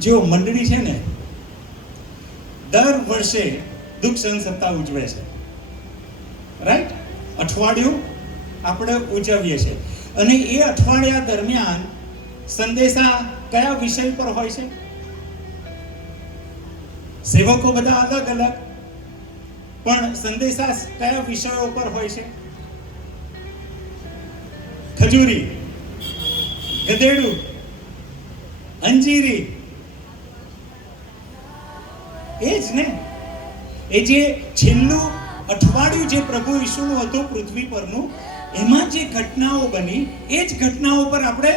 જો મંડળી છે ને દર વર્ષે દુઃખ સહન સપ્તાહ ઉજવે છે, રાઈટ? અઠવાડિયું આપણે ઉજવીએ છીએ અને એ અઠવાડિયા દરમિયાન સંદેશા કયા વિષય પર હોય છે? સેવકો બધા અલગ અલગ, પણ સંદેશા કયા વિષયો પર હોય છે? ખજૂરી, ગધેડું, અંજીરી, એ જ ને. એ જે છેલ્લું અઠવાડિયું જે પ્રભુ ઈસુનું હતું પૃથ્વી પરનું, એમાં જે ઘટનાઓ બની એ જ ઘટનાઓ પર આપણે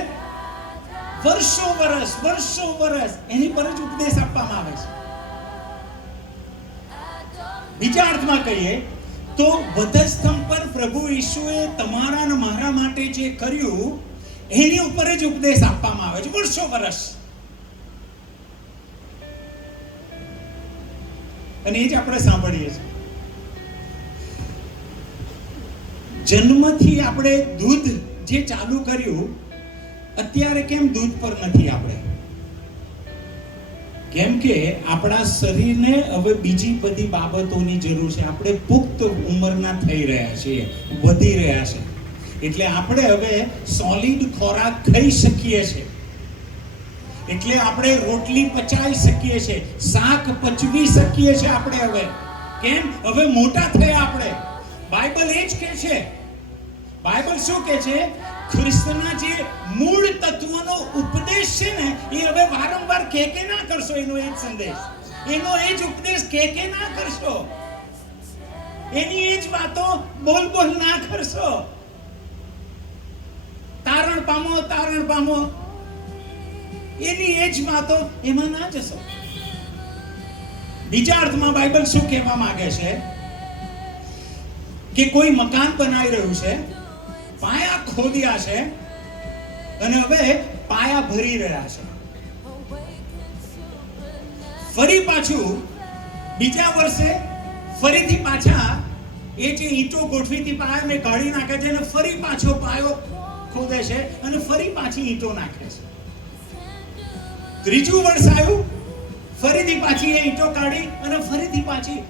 વર્ષો વર્ષ એની પર જ ઉપદેશ આપવામાં આવે છે. બીજા અર્થમાં કહીએ તો વધસ્તંભ પર પ્રભુ ઈસુએ તમારા અને મારા માટે જે કર્યું એની ઉપર જ ઉપદેશ આપવામાં આવે છે વર્ષો વર્ષ. અને એ જ આપણે સાંભળીએ છીએ. જન્મથી આપણે દૂધ જે ચાલુ કર્યું, અત્યારે કેમ દૂધ પર નથી આપણે? કેમ કે આપણા શરીરને હવે બીજી બધી બાબતોની જરૂર છે. આપણે પુખ્ત ઉંમરના થઈ રહ્યા છીએ, વધી રહ્યા છે, એટલે આપણે હવે સોલિડ ખોરાક ખાઈ શકીએ છીએ. એટલે આપણે રોટલી પચાવી શકીએ છીએ, શાક પચવી શકીએ છીએ આપણે હવે. કેમ? હવે મોટા થયા આપણે. બાઇબલ એ જ કહે છે. બાઇબલ શું કહે છે? ખ્રિસ્તના જે મૂળ તત્વનો ઉપદેશ છે ને, એ હવે વારંવાર કે ના કરશો. એનો એ જ સંદેશ, એનો એ જ ઉપદેશ કે ના કરશો. એની એ જ વાતો બોલ ના કરશો. તારણ પામો એની એ જ વાતો એમાં ના જશો. બીજા અર્થમાં બાઇબલ શું કહેવા માંગે છે કે કોઈ મકાન બનાવી રહ્યું છે, પાયા ખોદ્યા છે અને હવે પાયા ભરી રહ્યા છે. ફરી પાછું બીજા વર્ષે ફરીથી પાછા એ જે ઈંટો ગોઠવીથી પાયાને કાઢી નાખે છે અને ફરી પાછો પાયો ખોદે છે અને ફરી પાછી ઈંટો નાખે છે. ત્રીજું વર્ષ આવ્યું, ફરીથી પાછી એ ઈંટો કાઢી અને ફરીથી પાછી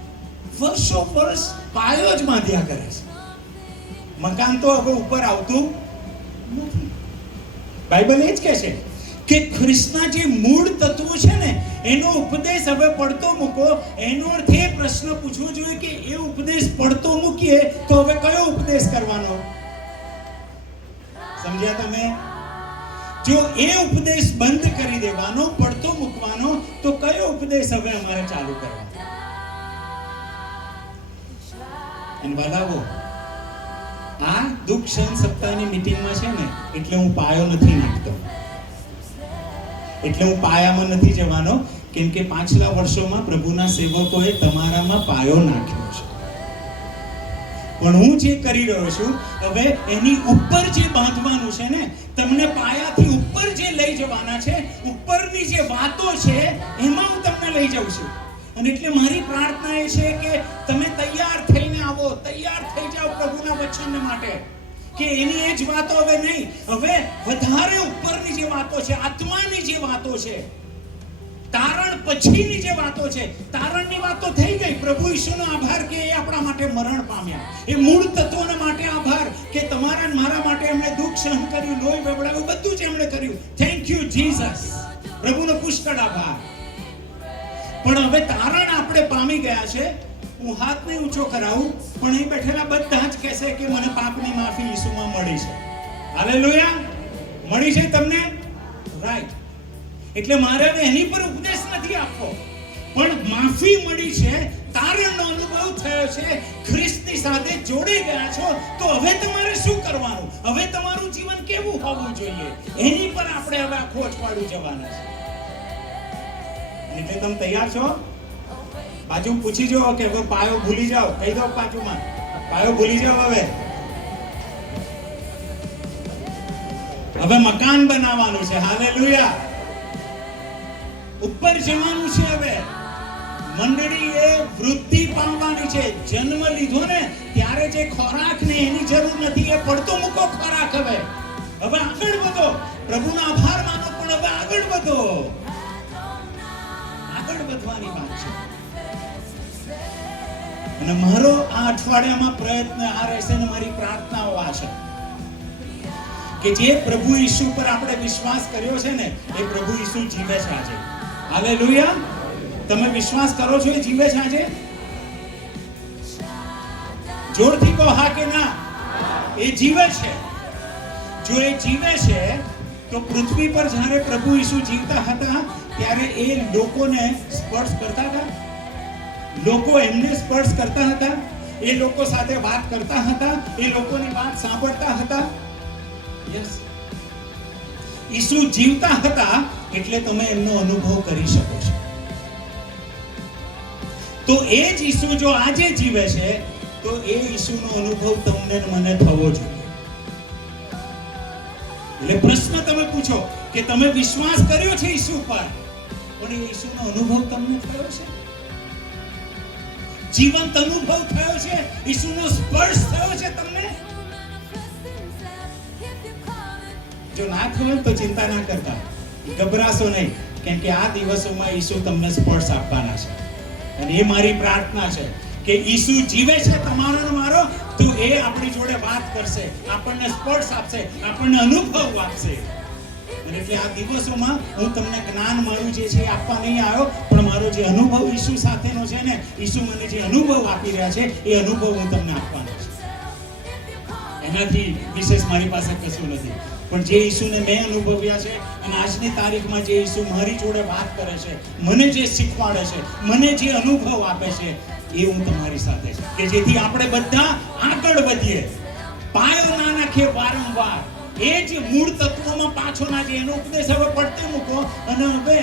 વર્ષો વર્ષ પાયો જ બાંધ્યા કરે છે. મકાન તો હવે ઉપર આવતું નથી. બાઇબલ એ જ કહે છે કે ખ્રિસ્તના જે મૂળ તત્વો છે ને, એનો ઉપદેશ હવે પડતો મૂકો. એનો અર્થ એ પ્રશ્ન પૂછવો જોઈએ કે એ ઉપદેશ પડતો મૂકીએ તો હવે કયો ઉપદેશ કરવાનો? સમજ્યા તમે? જો એ ઉપદેશ બંધ કરી દેવાનો, પડતો મૂકવાનો, તો કયો ઉપદેશ હવે અમારે ચાલુ કરવાનો? અને બતાવો, આ દુઃખ સહન સપ્તાહની મીટિંગમાં છે ને, એટલે હું પાયો નથી નાખતો, એટલે હું પાયામાં નથી જવાનો. કેમ કે પાછલા વર્ષોમાં પ્રભુના સેવકોએ તમારામાં પાયો નાખ્યો છે. પણ હું જે કરી રહ્યો છું હવે એની ઉપર જે બાંધવાનું છે ને, તમને પાયાથી ઉપર જે લઈ જવાના છે, ઉપરની જે વાતો છે એમાં હું તમને લઈ જાઉં છું. અને એટલે મારી પ્રાર્થના એ છે કે તમે તૈયાર થઈને આવો, તૈયાર થઈ જાઓ પ્રભુના વચન માટે. કે એની એ જ વાતો હવે નહીં, હવે વધારે ઉપરની જે વાતો છે, આત્માની જે વાતો છે, તારણ પછીની જે વાતો છે. તારણની વાતો થઈ ગઈ. પ્રભુ ઈસુનો આભાર કે એ આપણા માટે મરણ પામ્યા. એ મૂળ તત્વોના માટે આભાર કે તમારા અને મારા માટે એમણે દુઃખ સહન કર્યું, લોહી વહેવડાવ્યું, બધું જ એમણે કર્યું. Thank you Jesus. પ્રભુનો પુષ્કળ આભાર. પણ હવે તારણ આપણે પામી ગયા છે. હું હાથ નહીં ઊંચો કરાવું, પણ અહીં બેઠેલા બધા જ કહેશે કે મને પાપની માફી ઈસુમાં મળી છે. હાલેલુયા. મળી છે તમને? રાઈટ. એટલે મારે હવે એની પર ઉપદેશ નથી આપવો, પણ માફી મળી છે, તારણનો અનુભવ થયો છે, ખ્રિસ્તની સાથે જોડી ગયા છો, તો હવે તમારે શું કરવાનું? હવે તમારું જીવન કેવું હોવું જોઈએ? એની પર આપણે હવે આખું અઠવાડિયું જવાના છે. એટલે તમે તૈયાર છો? બાજુ પૂછી જો કે હવે પાયો ભૂલી જાઓ. કહી દો બાજુમાં, પાયો ભૂલી જાઓ. હવે મકાન બનાવવાનું છે. હાલેલુયા. ઉપર જવાનું છે. હવે મંડળી એ વૃદ્ધિ પામવાની છે. જન્મ લીધો ને ત્યારે જે ખોરાક ને એની જરૂર નથી, એ પડતો મૂકો ખોરાક. હવે આગળ વધો. પ્રભુનો આભાર માનો, પણ હવે આગળ વધો. વધવાની વાત છે. અને મારો આ અઠવાડિયામાં પ્રયત્ન આ રહેશે ને મારી પ્રાર્થનાઓ આ છે કે જે પ્રભુ ઈસુ પર આપણે વિશ્વાસ કર્યો છે ને એ પ્રભુ ઈસુ જીવે છે આજે. હાલેલુયા. તમે વિશ્વાસ કરો છો એ જીવે છે આજે? જોરથી કહો હા કે ના. એ જીવે છે. જો એ જીવે છે તો પૃથ્વી પર જ્યારે પ્રભુ ઈસુ જીવતા હતા ત્યારે એ લોકોને સ્પર્શ કરતા હતા, લોકો એમને સ્પર્શ કરતા હતા, એ લોકો સાથે વાત કરતા હતા, એ લોકોની વાત સાંભળતા હતા. યસ, ઈસુ જીવતા હતા એટલે તમે એમનો અનુભવ કરી શકો છો. તો એ જ ઈસુ જો આજે જીવે છે તો એ ઈસુનો અનુભવ તમને ને મને થવો જોઈએ. એટલે પ્રશ્ન તમે પૂછો કે તમે વિશ્વાસ કર્યો છે ઈસુ પર, પણ એ ઈસુનો અનુભવ તમને થયો છે? જીવંત અનુભવ થયો છે? ઈસુનો સ્પર્શ થયો છે તમને? જો ના થયો તો ચિંતા ના કરતા, ગભરાશો નહીં, કેમ કે આ દિવસોમાં ઈસુ તમને સ્પર્શ આપવાના છે. અને એ મારી પ્રાર્થના છે કે ઈસુ જીવે છે તમારો ને મારો, તો એ આપણી જોડે વાત કરશે, આપણને સ્પર્શ આપશે, આપણને અનુભવ આપશે. અને એટલે આ દિવસોમાં હું તમને જ્ઞાન મારું જે છે આપવા નહીં આવ્યો, પણ મારો જે અનુભવ ઈસુ સાથેનો છે ને, ઈસુ મને જે અનુભવ આપી રહ્યા છે એ અનુભવ હું તમને આપવાનો છું. એનાથી વિશેષ મારી પાસે કશું નથી. પણ જે ઈસુને મેં અનુભવ્યા છે અને આજની તારીખમાં જે ઈસુ મારી જોડે વાત કરે છે, મને જે શીખવાડે છે, મને જે અનુભવ આપે છે, એ હું તમારી સાથે છે, કે જેથી આપણે બધા આગળ વધીએ. પાયો ના નાખીએ વારંવાર, એ જ મૂળ તત્વોમાં પાછો ના જઈએ. એનો ઉપદેશ હવે પડતે મૂકો અને હવે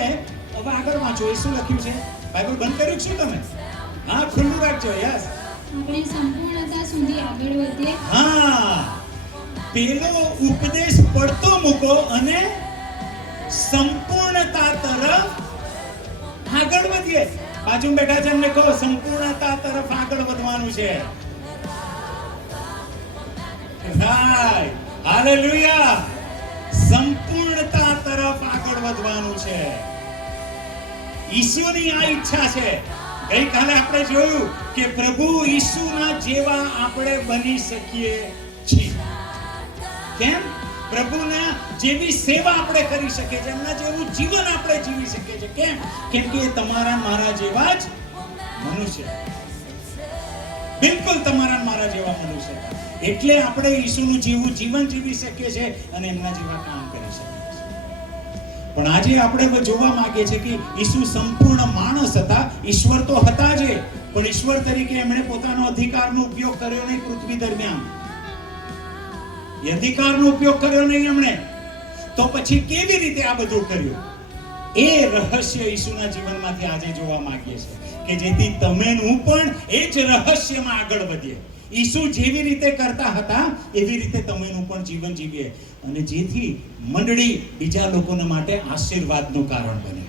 આગળ વાંચો. એ શું લખ્યું છે? બાઇબલ બંધ કર્યું શું તમે? હા, ખુલ્લું રાખજો. યસ, આપણે સંપૂર્ણતા સુધી આગળ વધીએ. હા, પેલો ઉપદેશ પડતો મૂકો અને સંપૂર્ણતા તરફ આગળ વધીએ. બાજુ બેઠા છે એમને કહો, સંપૂર્ણતા તરફ આગળ વધવાનું છે. Right, hallelujah. સંપૂર્ણતા તરફ આગળ વધવાનું છે. ઈસુની આ ઈચ્છા છે. ગઈકાલે આપણે જોયું કે પ્રભુ ઈસુના જેવા આપણે બની શકીએ છીએ. કેમ? પ્રભુના જેવી સેવા આપણે કરી શકીએ છીએ, એમના જેવું જીવન આપણે જીવી શકીએ છીએ. કેમ? કેમ કે તમારા મારા જેવા જ મનુષ્ય, બિલકુલ તમારા મારા જેવા મનુષ્ય. એટલે આપણે ઈસુનું જેવું જીવન જીવી શકીએ છીએ અને એમના જેવા કામ કરી શકીએ છીએ. પણ આજે આપણે જોવા માંગીએ છીએ કે ઈસુ સંપૂર્ણ માણસ હતા, ઈશ્વર તો હતા જ, પણ ઈશ્વર તરીકે એમણે પોતાનો અધિકારનો ઉપયોગ કર્યો નહીં પૃથ્વી દરમિયાન. એ અધિકારનો ઉપયોગ કર્યો નહીં એમણે. તો પછી કેવી રીતે આ બધું કર્યું? એ રહસ્ય ઈસુના જીવનમાંથી આજે જોવા માંગીએ છીએ, કે જેથી તમે હું પણ એ જ રહસ્યમાં આગળ વધીએ. ઈસુ જેવી રીતે કરતા હતા એવી રીતે તમેનું પણ જીવન જીવીએ, અને જેથી મંડળી બીજા લોકોના માટે આશીર્વાદનું કારણ બને.